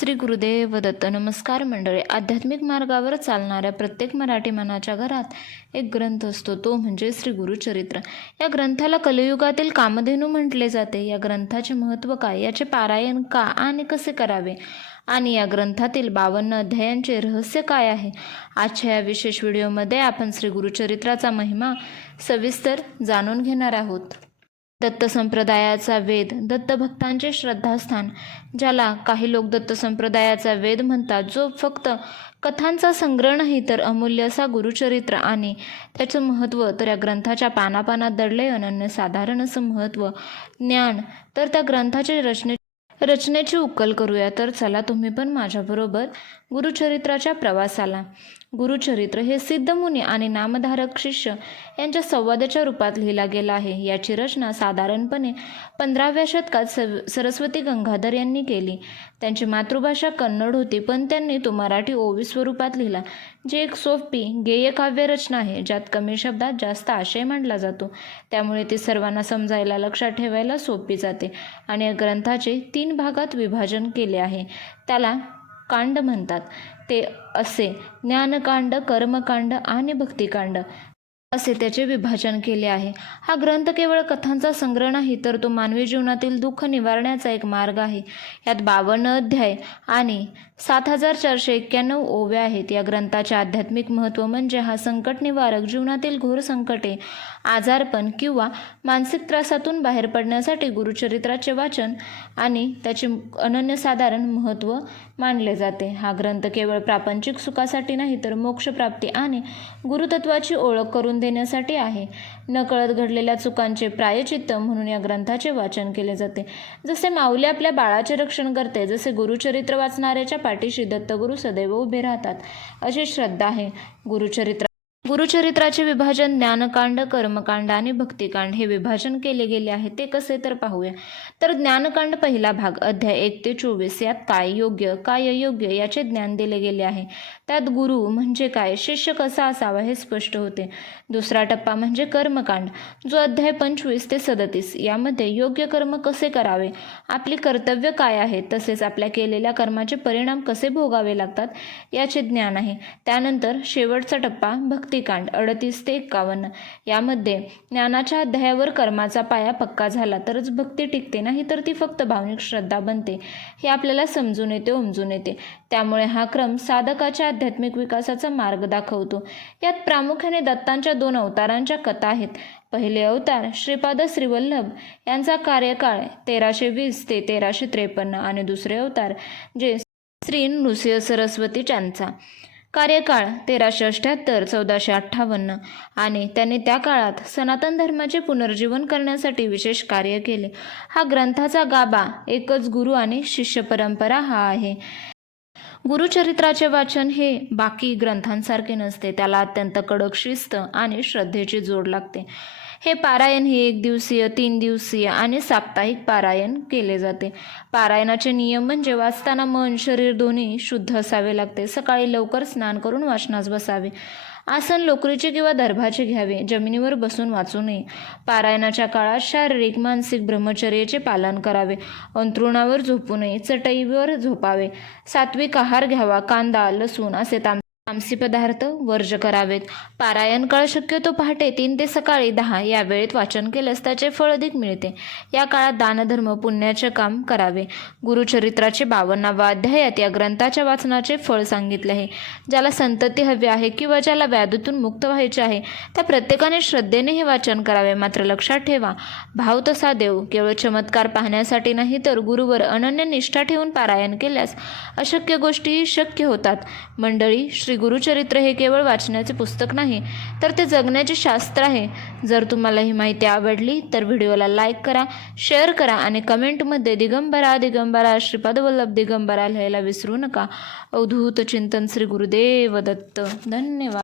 श्री गुरुदेव दत्त नमस्कार मंडळी. आध्यात्मिक मार्गावर चालणाऱ्या प्रत्येक मराठी मनाच्या घरात एक ग्रंथ असतो. तो म्हणजे श्री गुरुचरित्र. या ग्रंथाला कलियुगातील कामधेनू म्हटले जाते. या ग्रंथाचे महत्त्व काय? याचे पारायण का आणि कसे करावे? आणि या ग्रंथातील बावन्न अध्यायांचे रहस्य काय आहे? आजच्या या विशेष व्हिडिओमध्ये आपण श्री गुरुचरित्राचा महिमा सविस्तर जाणून घेणार आहोत. दत्त संप्रदायाचा वेद दत्त भक्तांचे श्रद्धास्थान ज्याला काही लोक दत्त संप्रदायाचा वेद म्हणतात जो फक्त कथांचा संग्रह नाही तर अमूल्य असा गुरुचरित्र आणि त्याचं महत्त्व तर या ग्रंथाच्या पानापानात दडले. अनन्यसाधारण असं महत्त्व ज्ञान तर त्या ग्रंथाचे रचने रचनेची उकल करूया. तर चला तुम्ही पण माझ्याबरोबर गुरुचरित्राच्या प्रवासाला. गुरुचरित्र हे सिद्धमुनी आणि नामधारक शिष्य यांच्या संवादाच्या रूपात लिहिला गेला आहे. याची रचना साधारणपणे पंधराव्या शतकात सव सरस्वती गंगाधर यांनी केली. त्यांची मातृभाषा कन्नड होती पण त्यांनी तो मराठी ओवी स्वरूपात लिहिला. जे एक सोपी गेय काव्यरचना आहे ज्यात कमी शब्दात जास्त आशय मांडला जातो. त्यामुळे ती सर्वांना समजायला लक्षात ठेवायला सोपी जाते आणि या ग्रंथाचे तीन भागात विभाजन केले आहे. त्याला कांड म्हणतात. ते असे ज्ञानकांड कर्मकांड आणि भक्तिकांड. असे त्याचे विभाजन केले आहे. हा ग्रंथ केवळ कथांचा संग्रह नाही तर तो मानवी जीवनातील दुःख निवारण्याचा एक मार्ग आहे. यात बावन्न अध्याय आणि सात हजार चारशे एक्क्याण्णव ओव्या आहेत. या ग्रंथाचे आध्यात्मिक महत्त्व म्हणजे हा संकट निवारक जीवनातील घोर संकटे आजारपण किंवा मानसिक त्रासातून बाहेर पडण्यासाठी गुरुचरित्राचे वाचन आणि त्याचे अनन्यसाधारण महत्त्व मानले जाते. हा ग्रंथ केवळ प्रापंचिक सुखासाठी नाही तर मोक्षप्राप्ती आणि गुरुतत्वाची ओळख करून देण्यासाठी आहे. नकळत घडलेल्या चुकांचे प्रायचित्त म्हणून या ग्रंथाचे वाचन केले जाते. जसे माऊली आपल्या बाळाचे रक्षण करते जसे गुरुचरित्र वाचणाऱ्याच्या पाठीशी दत्तगुरू सदैव उभे राहतात. अशी श्रद्धा आहे. गुरुचरित्र गुरुचरित्राचे विभाजन ज्ञानकांड कर्मकांड आणि भक्तिकांड हे विभाजन केले गेले आहे. ते कसे? तर पाहूया. तर ज्ञानकांड पहिला भाग अध्याय एक ते चोवीस. यात काय योग्य काय अयोग्य याचे ज्ञान दिले गेले आहे. त्यात गुरु म्हणजे काय? शिष्य कसा असावा हे स्पष्ट होते. दुसरा टप्पा म्हणजे कर्मकांड जो अध्याय पंचवीस ते सदतीस. यामध्ये योग्य कर्म कसे करावे? आपली कर्तव्य काय आहे? तसेच आपल्या केलेल्या कर्माचे परिणाम कसे भोगावे लागतात? याचे ज्ञान आहे. त्यानंतर शेवटचा टप्पा भक्तिकांड अडतीस ते एक्कावन्न यामध्ये ज्ञानाच्या अध्यायावर कर्माचा पाया पक्का झाला तरच भक्ती टिकते नाही तर ती फक्त भावनिक श्रद्धा बनते. हे आपल्याला समजून येते उमजून येते. त्यामुळे हा क्रम साधकाच्या आध्यात्मिक विकासाचा मार्ग दाखवतो. यात प्रामुख्याने दत्तांच्या दोन अवतारांच्या कथा आहेत. पहिले अवतार श्रीपाद श्रीवल्लभ यांचा कार्यकाळ तेराशे वीस ते तेराशे त्रेपन्न आणि दुसरे अवतार जे श्री नृसिंह सरस्वती यांचा कार्यकाळ तेराशे अठ्ठ्याहत्तर चौदाशे अठ्ठावन्न आणि त्यांनी त्या काळात सनातन धर्माचे पुनर्जीवन करण्यासाठी विशेष कार्य केले. हा ग्रंथाचा गाभा एकच गुरु आणि शिष्य परंपरा हा आहे. गुरुचरित्राचे वाचन हे बाकी ग्रंथांसारखे नसते त्याला अत्यंत कडक शिस्त आणि श्रद्धेची जोड लागते. हे पारायण हे एक दिवसीय तीन दिवसीय आणि साप्ताहिक पारायण केले जाते. पारायणाचे नियम म्हणजे वाचताना मन शरीर दोन्ही शुद्ध असावे लागते. सकाळी लवकर स्नान करून वाचनास बसावे. आसन लोकरीचे किंवा दर्भाचे घ्यावे. जमिनीवर बसून वाचू नये. पारायणाच्या काळात शारीरिक मानसिक ब्रह्मचर्याचे पालन करावे. अंथरुणावर झोपू नये. चटईवर झोपावे. सात्विक आहार घ्यावा. कांदा लसूण असे ताम तामसी पदार्थ वर्ज करावेत. पारायण काळ शक्यतो पहाटे तीन ते सकाळी दहा या वेळेत वाचन केल्यास त्याचे फळ अधिक मिळते. या काळात दानधर्म पुण्याचे काम करावे. गुरुचरित्राचे बावन्नावा अध्यायात या ग्रंथाच्या वाचनाचे फळ सांगितले आहे. ज्याला संतती हवी आहे किंवा ज्याला व्याधीतून मुक्त व्हायचे आहे त्या प्रत्येकाने श्रद्धेने हे वाचन करावे. मात्र लक्षात ठेवा भाव तसा देव केवळ चमत्कार पाहण्यासाठी नाही तर गुरुवर अनन्य निष्ठा ठेवून पारायण केल्यास अशक्य गोष्टीही शक्य होतात. मंडळी श्री गुरुचरित्र हे केवळ वाचण्याचे पुस्तक नाही तर ते जगण्याचे शास्त्र आहे. जर तुम्हाला ही माहिती आवडली तर व्हिडिओला लाईक करा शेअर करा आणि कमेंटमध्ये दिगंबरा दिगंबरा श्रीपादवल्लभ दिगंबरा लिहायला विसरू नका. अवधूत चिंतन श्री गुरुदेव दत्त. धन्यवाद.